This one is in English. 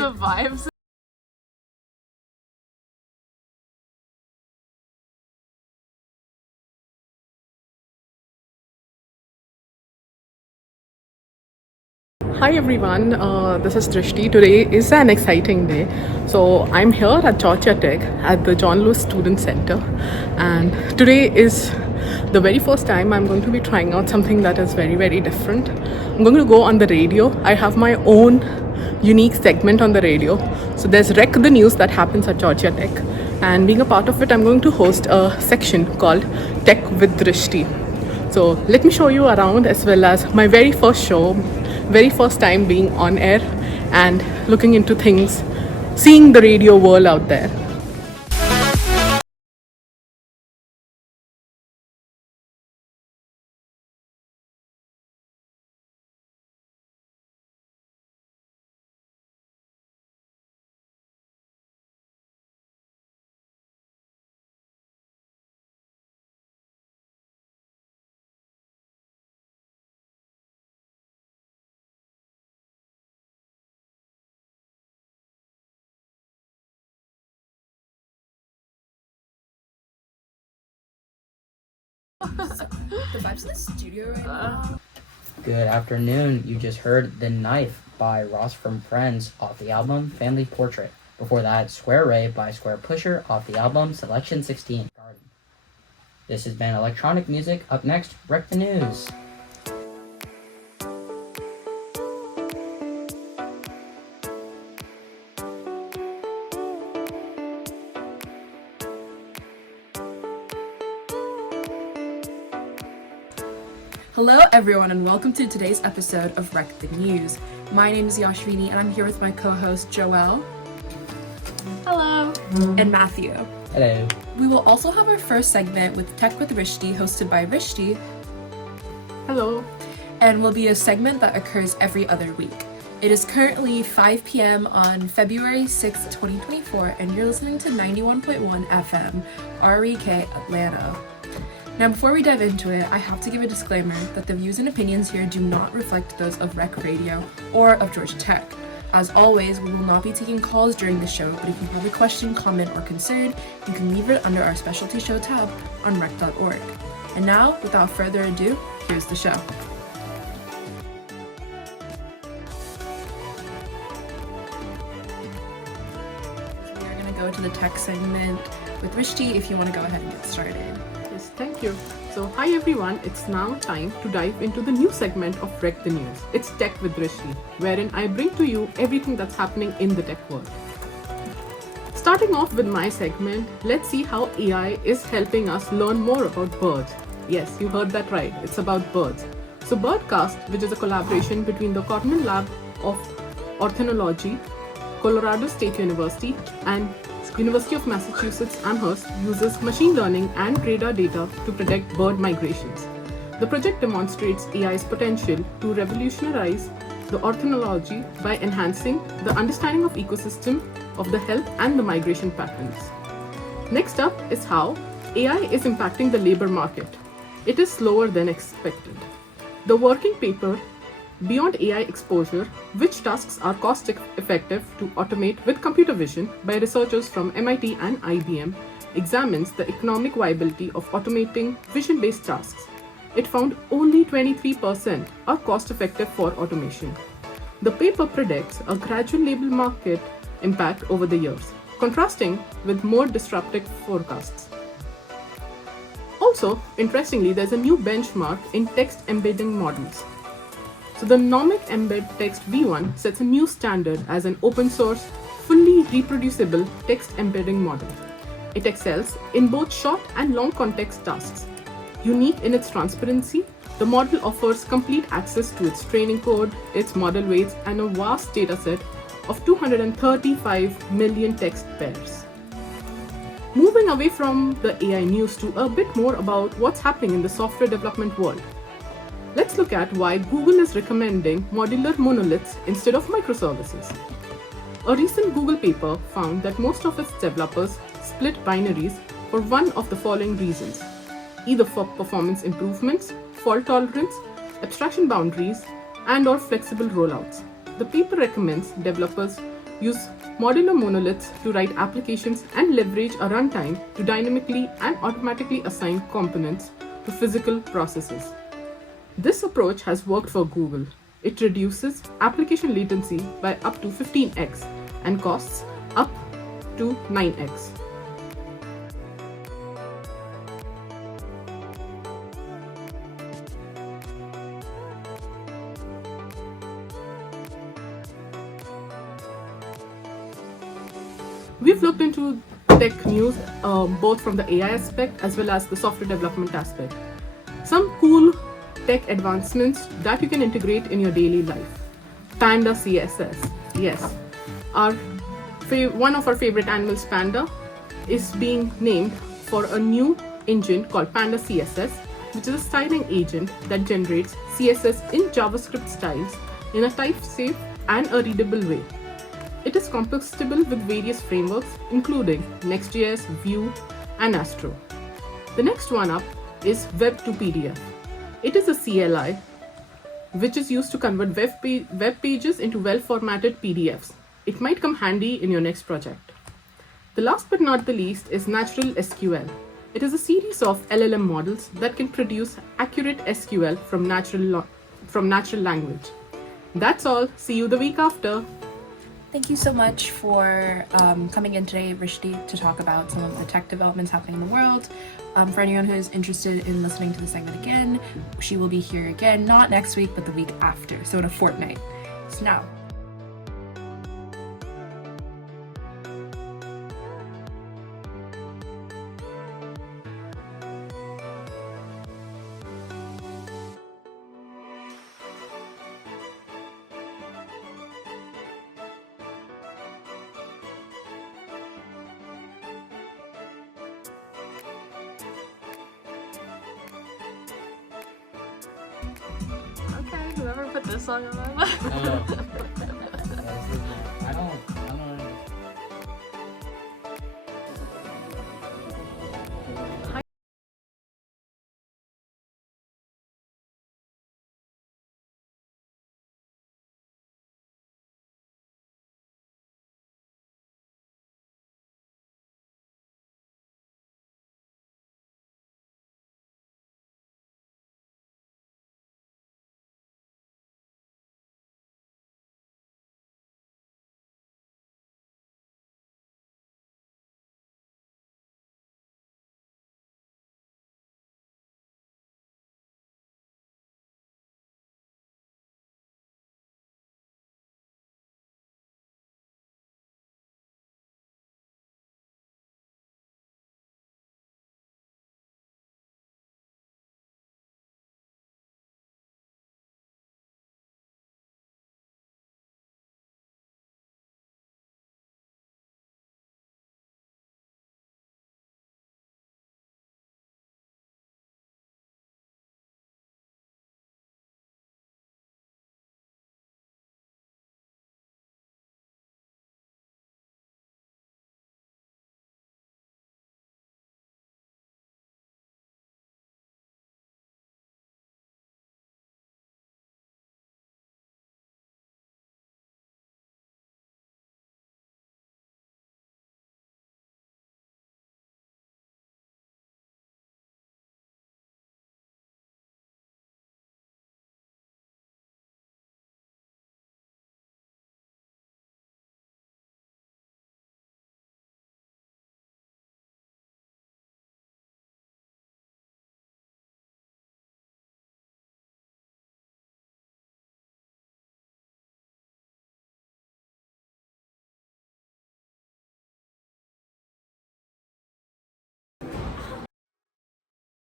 the vibes. Hi everyone, this is Drishti. Today is an exciting day. So I'm here at Georgia Tech at the John Lewis Student Center, and today is the very first time I'm going to be trying out something that is very, very different. I'm going to go on the radio. I have my own unique segment on the radio. So there's WREK the News that happens at Georgia Tech, and being a part of it, I'm going to host a section called Tech with Drishti. So let me show you around, as well as my very first show, very first time being on air and looking into things, seeing the radio world out there. The vibes in the studio right now. Good afternoon. You just heard The Knife by Ross from Friends off the album Family Portrait. Before that, Square Ray by Square Pusher off the album Selection 16. Garden. This has been electronic music. Up next, WREK the News. Hello everyone and welcome to today's episode of WREK the News. My name is Yashvini and I'm here with my co-host Joelle. Hello. And Matthew. Hello. We will also have our first segment with Tech with Drishti, hosted by Drishti. Hello. And will be a segment that occurs every other week. It is currently 5 p.m. on February 6, 2024, and you're listening to 91.1 FM, WREK Atlanta. Now, before we dive into it, I have to give a disclaimer that the views and opinions here do not reflect those of WREK Radio or of Georgia Tech. As always, we will not be taking calls during the show, but if you have a question, comment, or concern, you can leave it under our specialty show tab on rec.org. And now, without further ado, here's the show. We are going to go to the tech segment with Drishti if you want to go ahead and get started. Yes, thank you. So hi everyone, it's now time to dive into the new segment of WREK the News. It's Tech with Drishti, wherein I bring to you everything that's happening in the tech world. Starting off with my segment, let's see how AI is helping us learn more about birds. Yes, you heard that right, it's about birds. So Birdcast, which is a collaboration between the Cornell Lab of Ornithology, Colorado State University, and University of Massachusetts Amherst, uses machine learning and radar data to predict bird migrations. The project demonstrates AI's potential to revolutionize the ornithology by enhancing the understanding of ecosystem, of the health and the migration patterns. Next up is how AI is impacting the labor market. It is slower than expected. The working paper, Beyond AI Exposure, Which Tasks Are Cost Effective to Automate with Computer Vision, by researchers from MIT and IBM, examines the economic viability of automating vision-based tasks. It found only 23% are cost-effective for automation. The paper predicts a gradual labor market impact over the years, contrasting with more disruptive forecasts. Also, interestingly, there's a new benchmark in text embedding models. So the Nomic Embed Text V1 sets a new standard as an open source, fully reproducible text embedding model. It excels in both short and long context tasks. Unique in its transparency, the model offers complete access to its training code, its model weights, and a vast dataset of 235 million text pairs. Moving away from the AI news to a bit more about what's happening in the software development world. Let's look at why Google is recommending modular monoliths instead of microservices. A recent Google paper found that most of its developers split binaries for one of the following reasons: either for performance improvements, fault tolerance, abstraction boundaries, and/or flexible rollouts. The paper recommends developers use modular monoliths to write applications and leverage a runtime to dynamically and automatically assign components to physical processes. This approach has worked for Google. It reduces application latency by up to 15x and costs up to 9x. We've looked into tech news both from the AI aspect as well as the software development aspect. Some cool tech advancements that you can integrate in your daily life. Panda CSS. Yes, one of our favorite animals, Panda, is being named for a new engine called Panda CSS, which is a styling agent that generates CSS in JavaScript styles in a type-safe and a readable way. It is compatible with various frameworks including Next.js, Vue, and Astro. The next one up is Web to PDF. It is a CLI which is used to convert web pages into well-formatted PDFs. It might come handy in your next project. The last but not the least is Natural SQL. It is a series of LLM models that can produce accurate SQL from natural language. That's all. See you the week after. Thank you so much for coming in today, Drishti, to talk about some of the tech developments happening in the world. For anyone who is interested in listening to the segment again, she will be here again, not next week, but the week after, so in a fortnight. So now. Okay, whoever put this song on.